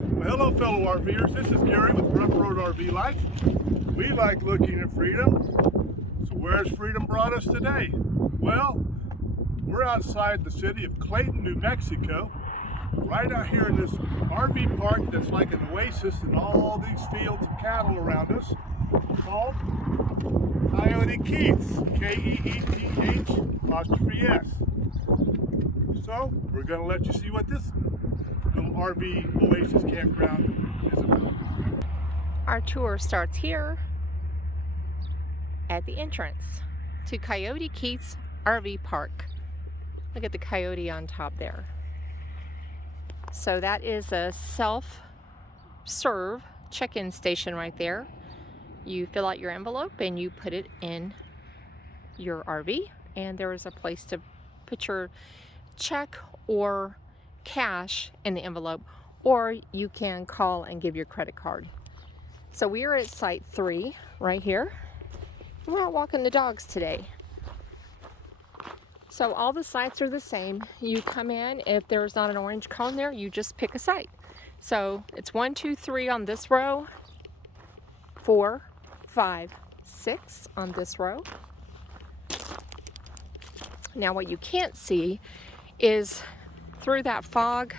Well, hello fellow RVers, this is Gary with Ruff RV Life. We like looking at freedom. So where's freedom brought us today? Well, we're outside the city of Clayton, New Mexico, right out here in this RV park that's like an oasis in all these fields of cattle around us, called Coyote Keeth, K-E-E-T-H apostrophe S. So we're going to let you see what this little RV oasis campground is about. Our tour starts here at the entrance to Coyote Keith's RV Park. Look at the coyote on top there. So that is a self-serve check-in station right there. You fill out your envelope and you put it in your RV, and there is a place to put your check or cash in the envelope, or you can call and give your credit card. So we are at site 3 right here. We're out walking the dogs today. So all the sites are the same. You come in, if there's not an orange cone there, you just pick a site. So it's 1, 2, 3 on this row, 4, 5, 6 on this row. Now what you can't see is through that fog,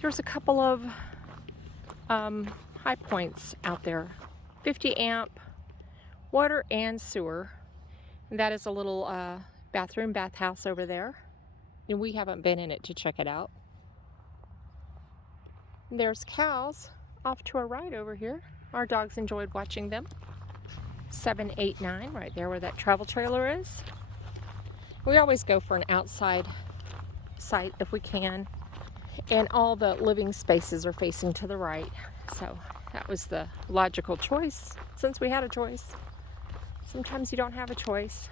there's a couple of high points out there. 50 amp water and sewer. And that is a little bathhouse over there. And we haven't been in it to check it out. And there's cows off to our right over here. Our dogs enjoyed watching them. 7, 8, 9 right there where that travel trailer is. We always go for an outside site if we can, and all the living spaces are facing to the right, so that was the logical choice since we had a choice. Sometimes you don't have a choice,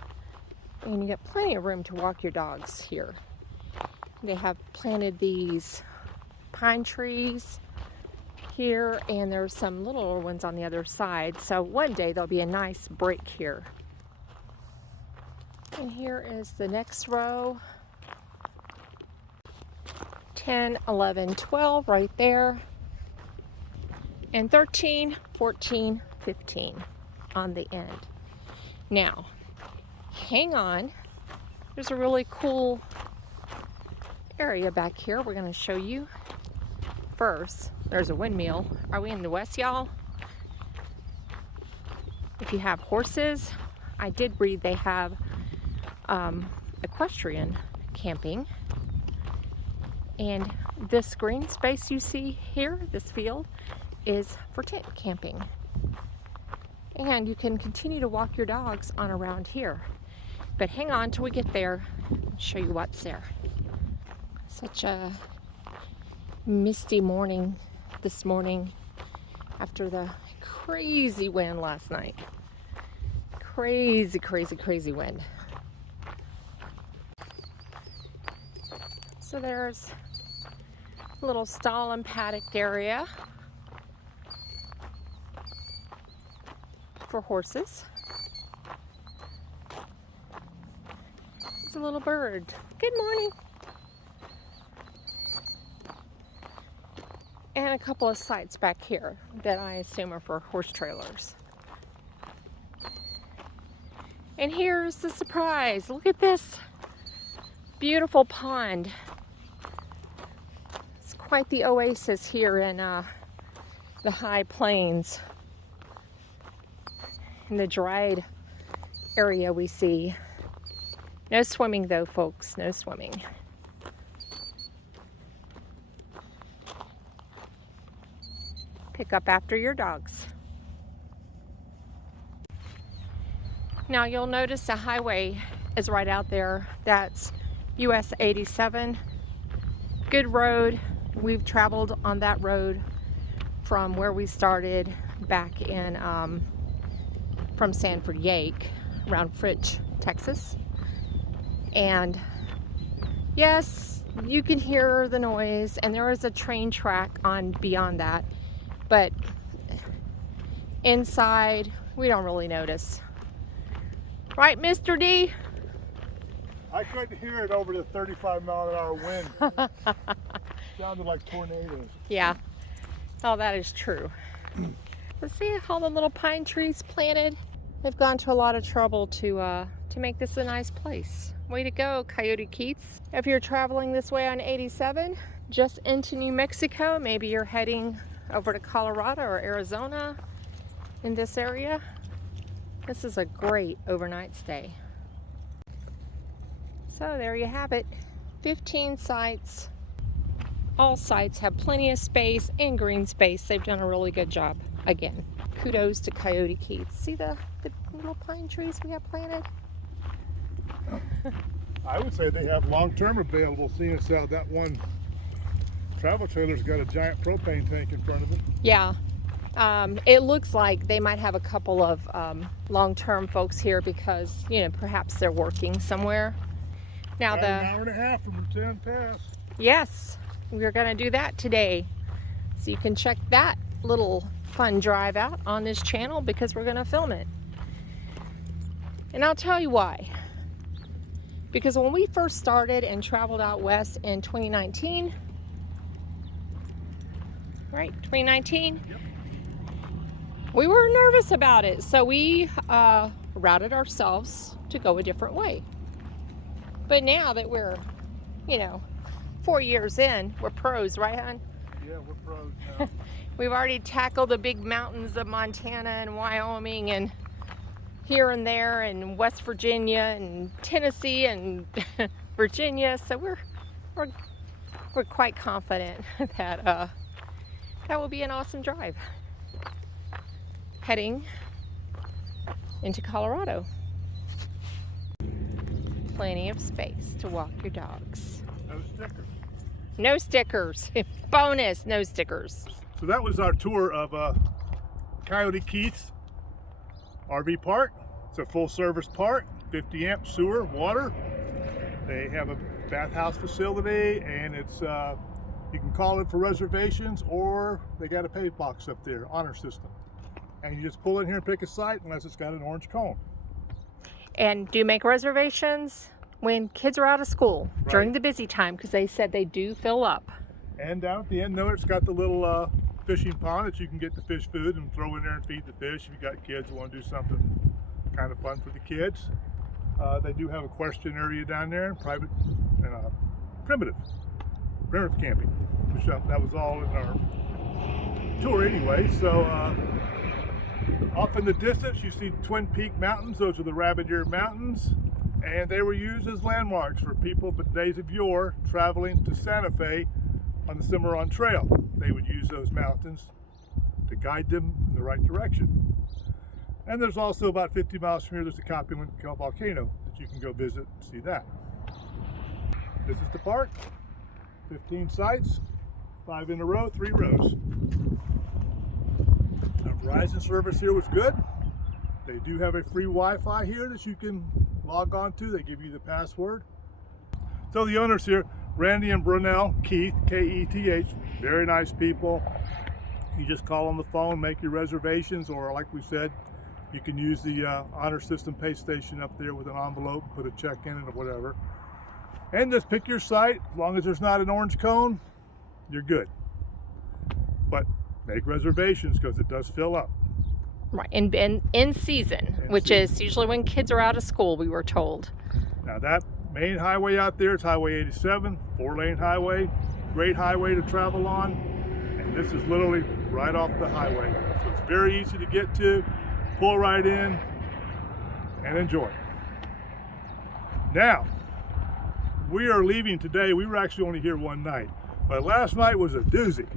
and you get plenty of room to walk your dogs here. They have planted these pine trees here, and there's some littler ones on the other side, so one day there'll be a nice break here. And here is the next row. 10, 11, 12 right there. And 13, 14, 15 on the end. Now, hang on. There's a really cool area back here we're going to show you. First, there's a windmill. Are we in the West, y'all? If you have horses, I did read they have equestrian camping. And this green space you see here, this field, is for tent camping. And you can continue to walk your dogs on around here. But hang on till we get there and show you what's there. Such a misty morning this morning after the crazy wind last night. Crazy, crazy, crazy wind. So there's a little stall and paddock area for horses. It's a little bird. Good morning. And a couple of sites back here that I assume are for horse trailers. And here's the surprise. Look at this beautiful pond. It's quite the oasis here in the high plains. In the dried area we see. No swimming though, folks, no swimming. Pick up after your dogs. Now you'll notice a highway is right out there. That's US 87. Good road. We've traveled on that road from where we started back in from Sanford Yake around Fritch, Texas. And yes, you can hear the noise, and there is a train track on beyond that, but inside we don't really notice. Right, Mr. D? I couldn't hear it over the 35-mile-an-hour wind. Sounded like tornadoes. Yeah. Oh, that is true. But see all the little pine trees planted? They've gone to a lot of trouble to make this a nice place. Way to go, Coyote Keith. If you're traveling this way on 87, just into New Mexico, maybe you're heading over to Colorado or Arizona in this area, this is a great overnight stay. So there you have it. 15 sites. All sites have plenty of space and green space. They've done a really good job. Again, kudos to Coyote Keeth. See the little pine trees we have planted? I would say they have long-term available, seeing as how that one travel trailer's got a giant propane tank in front of it. Yeah. It looks like they might have a couple of long-term folks here because, you know, perhaps they're working somewhere. Now About an hour and a half from Ten Pass. Yes, we're going to do that today. So you can check that little fun drive out on this channel because we're going to film it. And I'll tell you why. Because when we first started and traveled out west in 2019, right, 2019, yep. We were nervous about it. So we routed ourselves to go a different way. But now that we're, you know, 4 years in, we're pros, right, hon? Yeah, we're pros now. We've already tackled the big mountains of Montana and Wyoming and here and there and West Virginia and Tennessee and Virginia. So we're quite confident that that will be an awesome drive. Heading into Colorado. Plenty of space to walk your dogs. No stickers. No stickers. Bonus, no stickers. So that was our tour of Coyote Keith RV Park. It's a full service park, 50 amp sewer, water. They have a bathhouse facility, and it's you can call it for reservations, or they got a pay box up there, honor system. And you just pull in here and pick a site unless it's got an orange cone. And do make reservations when kids are out of school during Right. the busy time because they said they do fill up. And down at the end, though, it's got the little fishing pond that you can get the fish food and throw in there and feed the fish. If you got kids who want to do something kind of fun for the kids. They do have a question area down there, and private and primitive camping, which that was all in our tour anyway. So off in the distance, you see Twin Peak Mountains. Those are the Rabbit Ear Mountains, and they were used as landmarks for people, but days of yore, traveling to Santa Fe on the Cimarron Trail. They would use those mountains to guide them in the right direction. And there's also about 50 miles from here, there's a Copyland volcano that you can go visit and see that. This is the park, 15 sites, 5 in a row, 3 rows. Our Verizon service here was good. They do have a free Wi-Fi here that you can log on to. They give you the password. So the owners here, Randy and Brunel Keith, K-E-T-H, very nice people. You just call on the phone, make your reservations, or like we said, you can use the honor system pay station up there with an envelope, put a check in it or whatever. And just pick your site. As long as there's not an orange cone, you're good. But make reservations because it does fill up. Right, and in season, which is usually when kids are out of school, we were told. Now that main highway out there is Highway 87, 4-lane highway, great highway to travel on. And this is literally right off the highway. So it's very easy to get to. Pull right in and enjoy. Now, we are leaving today. We were actually only here one night, but last night was a doozy.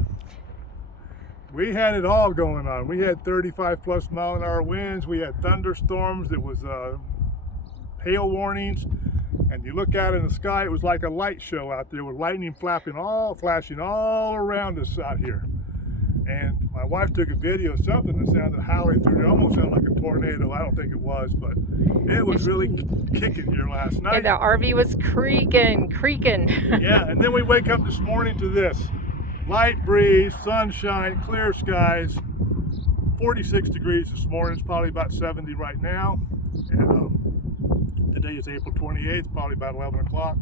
We had it all going on. We had 35 plus mile-an-hour winds. We had thunderstorms. It was hail warnings. And you look out in the sky, it was like a light show out there with lightning flashing all around us out here. And my wife took a video of something that sounded howling through there. It almost sounded like a tornado. I don't think it was, but it was really kicking here last night. And the RV was creaking. Yeah, and then we wake up this morning to this. Light breeze, sunshine, clear skies. 46 degrees this morning. It's probably about 70 right now. And today is April 28th, probably about 11 o'clock.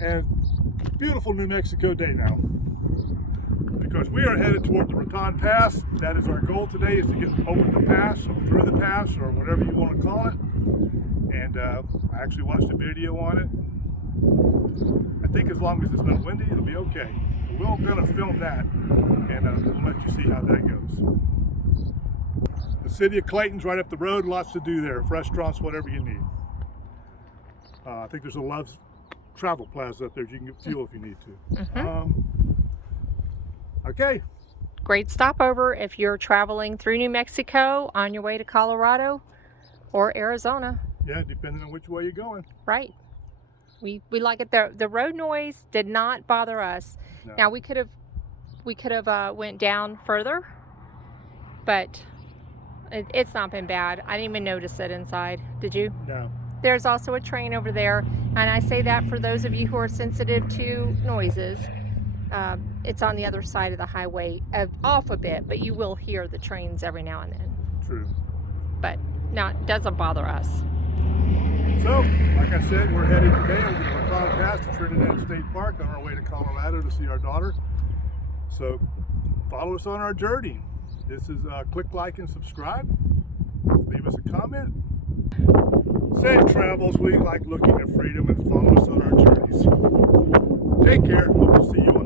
And beautiful New Mexico day now. because we are headed toward the Raton Pass. That is our goal today, is to get over the pass or through the pass or whatever you want to call it. And I actually watched a video on it. I think as long as it's not windy, it'll be okay. We're going to film that, and we'll let you see how that goes. The city of Clayton's right up the road. Lots to do there. Restaurants, whatever you need. I think there's a Love's Travel Plaza up there. You can get fuel if you need to. Okay. Great stopover if you're traveling through New Mexico on your way to Colorado or Arizona. Yeah, depending on which way you're going. Right. We like it. The road noise did not bother us. No. Now we could have went down further, but it's not been bad. I didn't even notice it inside. Did you? No. There's also a train over there, and I say that for those of you who are sensitive to noises. It's on the other side of the highway, off a bit, but you will hear the trains every now and then. True. But doesn't bother us. So, like I said, we're headed today over the Raton Pass to Trinidad State Park on our way to Colorado to see our daughter. So, follow us on our journey. This is click like and subscribe. Leave us a comment. Safe travels. We like looking at freedom, and follow us on our journeys. Take care. Hope to see you on